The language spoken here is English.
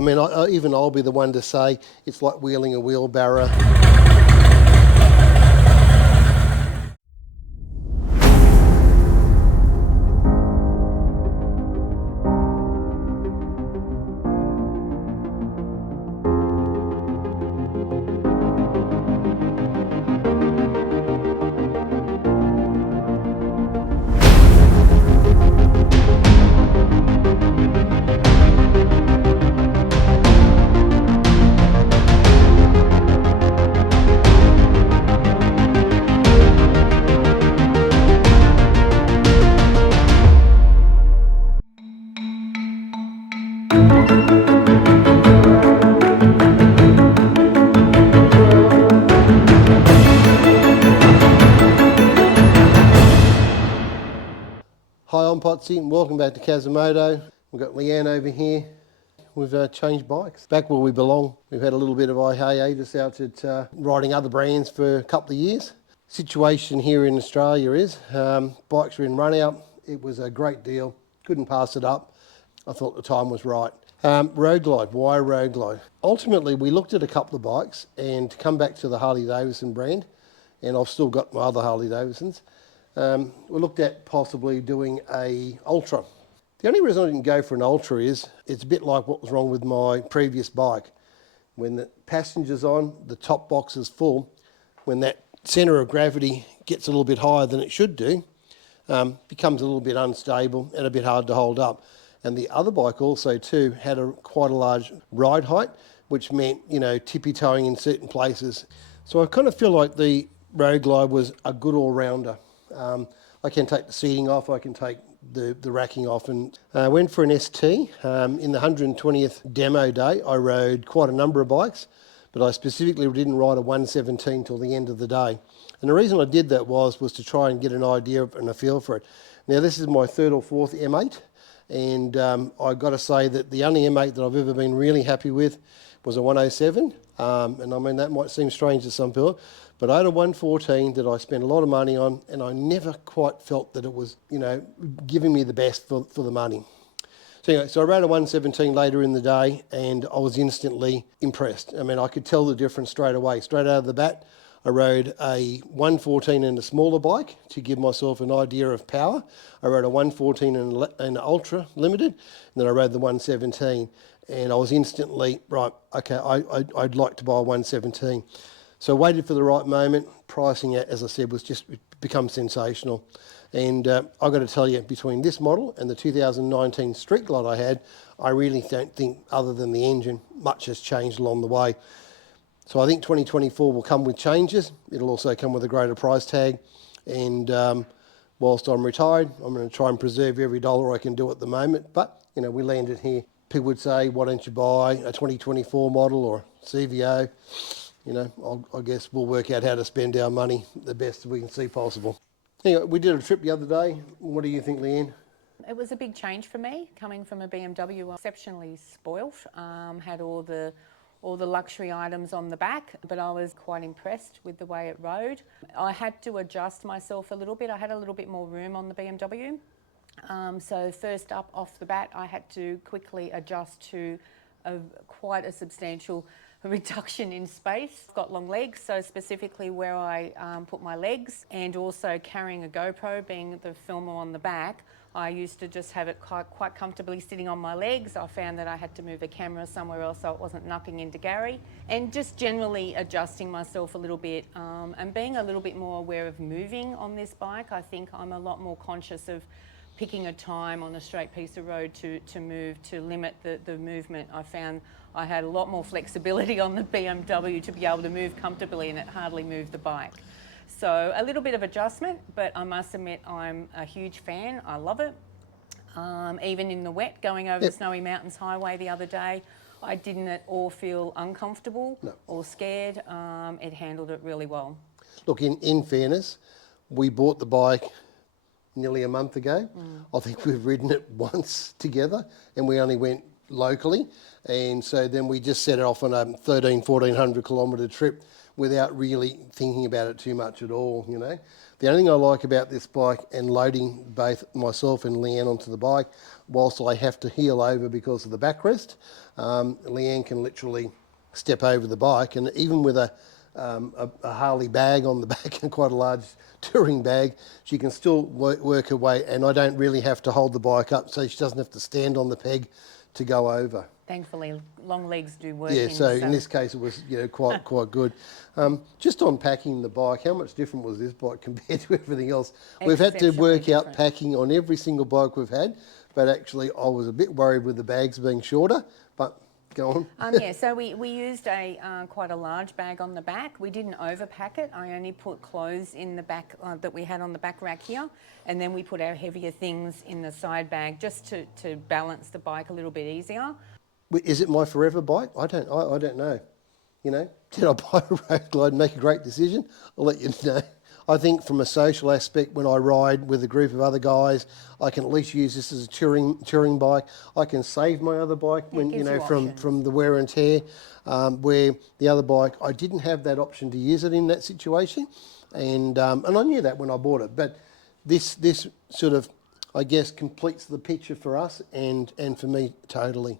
I mean, even I'll be the one to say it's like wheeling a wheelbarrow. Hi, I'm Pottsy and welcome back to Kazimoto. We've got Leanne over here. We've changed bikes. Back where we belong. We've had a little bit of a hiatus out at riding other brands for a couple of years. Situation here in Australia is bikes are in run out. It was a great deal. Couldn't pass it up. I thought the time was right. Road Glide. Why Road Glide? Ultimately, we looked at a couple of bikes and to come back to the Harley Davidson brand, and I've still got my other Harley Davidsons. We looked at possibly doing a Ultra. The only reason I didn't go for an Ultra is it's a bit like what was wrong with my previous bike. When the passenger's on, the top box is full. When that centre of gravity gets a little bit higher than it should do, becomes a little bit unstable and a bit hard to hold up. And the other bike also too had quite a large ride height, which meant, tippy-toeing in certain places. So I kind of feel like the Road Glide was a good all-rounder. I can take the seating off, I can take the racking off, and went for an ST. In the 120th demo day, I rode quite a number of bikes, but I specifically didn't ride a 117 till the end of the day. And the reason I did that was to try and get an idea and a feel for it. Now this is my third or fourth M8, and I got to say that the only M8 that I've ever been really happy with was a 107, and I mean that might seem strange to some people, but I had a 114 that I spent a lot of money on, and I never quite felt that it was, giving me the best for the money. So anyway, so I rode a 117 later in the day, and I was instantly impressed. I mean, I could tell the difference straight away. Straight out of the bat, I rode a 114 in a smaller bike to give myself an idea of power. I rode a 114 in an Ultra Limited, and then I rode the 117, and I was instantly, right, okay, I'd like to buy a 117. So I waited for the right moment. Pricing, as I said, was just become sensational. And I've got to tell you, between this model and the 2019 Street Glide I had, I really don't think, other than the engine, much has changed along the way. So I think 2024 will come with changes. It'll also come with a greater price tag. And whilst I'm retired, I'm going to try and preserve every dollar I can do at the moment. But, we landed here. People would say, why don't you buy a 2024 model or CVO? I guess we'll work out how to spend our money the best we can see possible. Anyway, we did a trip the other day. What do you think, Leanne? It was a big change for me, coming from a BMW. Exceptionally spoilt, had all the luxury items on the back, but I was quite impressed with the way it rode. I had to adjust myself a little bit. I had a little bit more room on the BMW. So first up off the bat, I had to quickly adjust to quite a substantial reduction in space. I've got long legs, so specifically where I put my legs, and also carrying a GoPro, being the filmer on the back, I used to just have it quite comfortably sitting on my legs. I found that I had to move a camera somewhere else so it wasn't knucking into Gary, and just generally adjusting myself a little bit and being a little bit more aware of moving on this bike. I think I'm a lot more conscious of picking a time on a straight piece of road to move, to limit the movement. I found I had a lot more flexibility on the BMW to be able to move comfortably, and it hardly moved the bike. So a little bit of adjustment, but I must admit I'm a huge fan. I love it. Even in the wet, going over the Snowy Mountains Highway the other day, I didn't at all feel uncomfortable or scared. It handled it really well. Look, in fairness, we bought the bike nearly a month ago. I think we've ridden it once together, and we only went locally, and so then we just set it off on a 1400 kilometre trip without really thinking about it too much at all. The only thing I like about this bike and loading both myself and Leanne onto the bike, whilst I have to heel over because of the backrest, Leanne can literally step over the bike, and even with a Harley bag on the back and quite a large touring bag, she can still work her way, and I don't really have to hold the bike up, so she doesn't have to stand on the peg to go over. Thankfully, long legs do work. Yeah, so in this case it was quite good. Just on packing the bike, how much different was this bike compared to everything else? We've had to work out packing on every single bike we've had, but actually I was a bit worried with the bags being shorter, but go on. Yeah, so we used quite a large bag on the back. We didn't overpack it. I only put clothes in the back that we had on the back rack here, and then we put our heavier things in the side bag just to balance the bike a little bit easier. Is it my forever bike? I don't know. You know, did I buy a road glide and make a great decision? I'll let you know. I think from a social aspect, when I ride with a group of other guys, I can at least use this as a touring bike. I can save my other bike when from the wear and tear. Where the other bike, I didn't have that option to use it in that situation, and I knew that when I bought it. But this sort of, I guess, completes the picture for us and for me totally.